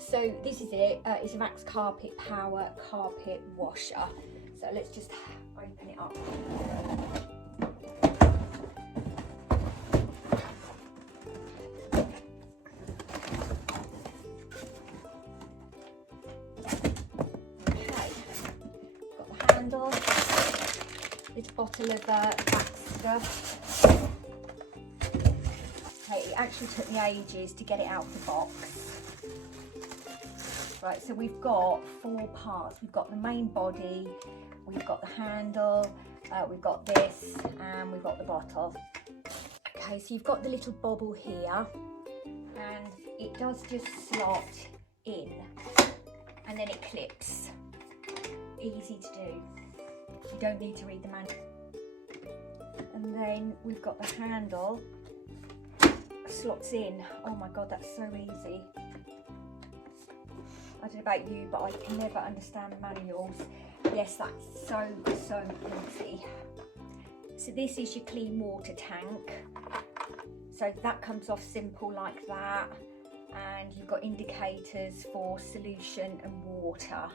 So this is it. It's a Max Carpet Power carpet washer. So let's just open it up. Okay, got the handle, this bottle of Baxter. Okay, it actually took me ages to get it out of the box. Right, so we've got 4 parts. We've got the main body, we've got the handle, we've got this, and we've got the bottle. Okay, so you've got the little bobble here, and it does just slot in, and then it clips. Easy to do. You don't need to read the manual. And then we've got the handle, slots in. Oh my God, that's so easy. I don't know about you, but I can never understand manuals. Yes, that's so easy. So this is your clean water tank. So that comes off simple like that. And you've got indicators for solution and water.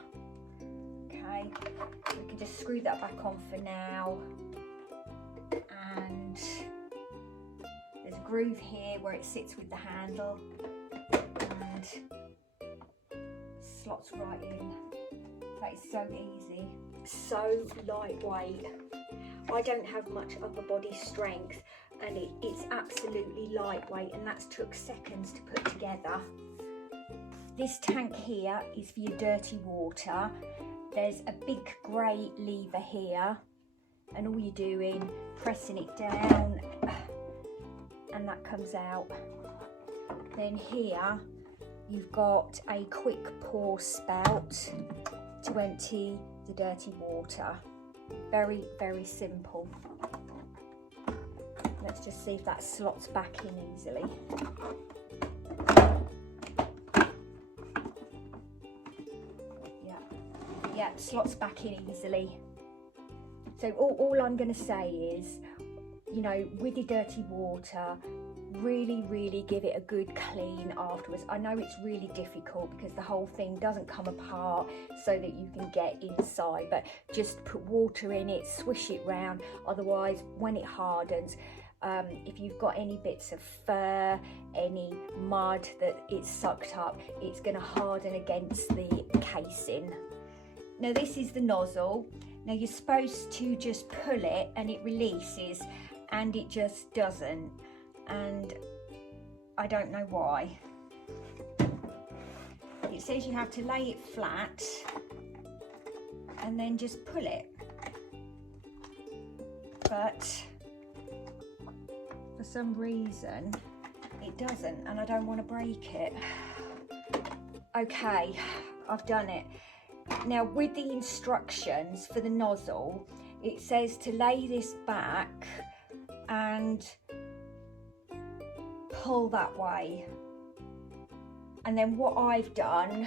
Okay, we can just screw that back on for now. And there's a groove here where it sits with the handle. And slots right in. That is so easy, so lightweight. I don't have much upper body strength, and it's absolutely lightweight, and that's took seconds to put together. This tank here is for your dirty water. There's a big grey lever here, and all you're doing, pressing it down, and that comes out. Then here you've got a quick pour spout to empty the dirty water. Very simple. Let's just see if that slots back in easily. Yeah, slots back in easily. So all I'm going to say is, you know, with your dirty water, really give it a good clean afterwards. I know it's really difficult because the whole thing doesn't come apart so that you can get inside, but just put water in it, swish it round. Otherwise, when it hardens, if you've got any bits of fur, any mud that it's sucked up, it's going to harden against the casing. Now this is the nozzle. Now you're supposed to just pull it and it releases, and it just doesn't. And I don't know why. It says you have to lay it flat and then just pull it, but for some reason it doesn't, and I don't want to break it. Okay, I've done it. Now with the instructions for the nozzle, it says to lay this back and pull that way. And then what I've done,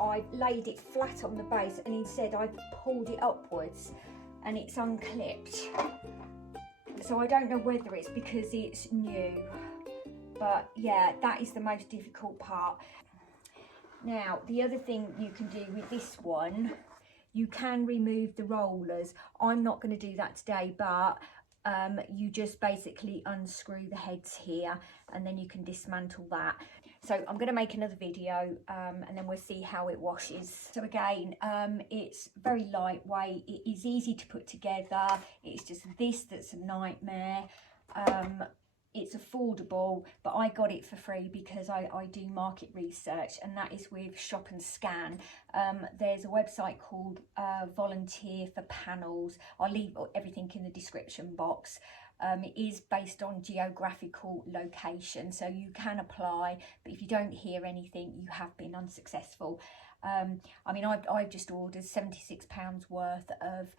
I've laid it flat on the base, and instead I've pulled it upwards and it's unclipped. So I don't know whether it's because it's new, but yeah, that is the most difficult part. Now the other thing you can do with this one, you can remove the rollers. I'm not going to do that today, but you just basically unscrew the heads here, and then you can dismantle that. So I'm going to make another video and then we'll see how it washes. So again, it's very lightweight, it is easy to put together. It's just this that's a nightmare. It's affordable, but I got it for free because I do market research, and that is with Shop and Scan. There's a website called Volunteer for Panels. I'll leave everything in the description box. It is based on geographical location, so you can apply, but if you don't hear anything, you have been unsuccessful. I mean, I've just ordered £76 worth of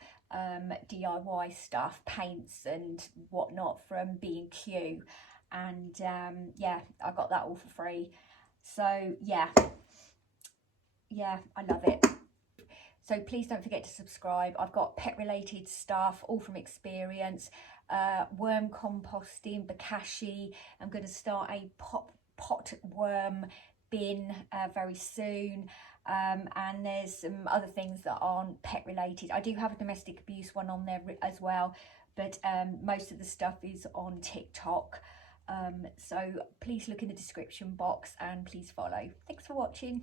DIY stuff, paints and whatnot from B&Q, and yeah, I got that all for free. So yeah, I love it. So please don't forget to subscribe. I've got pet related stuff, all from experience. Worm composting, bokashi. I'm going to start a pot worm bin very soon. And there's some other things that aren't pet related. I do have a domestic abuse one on there as well, but most of the stuff is on TikTok. So please look in the description box and please follow. Thanks for watching.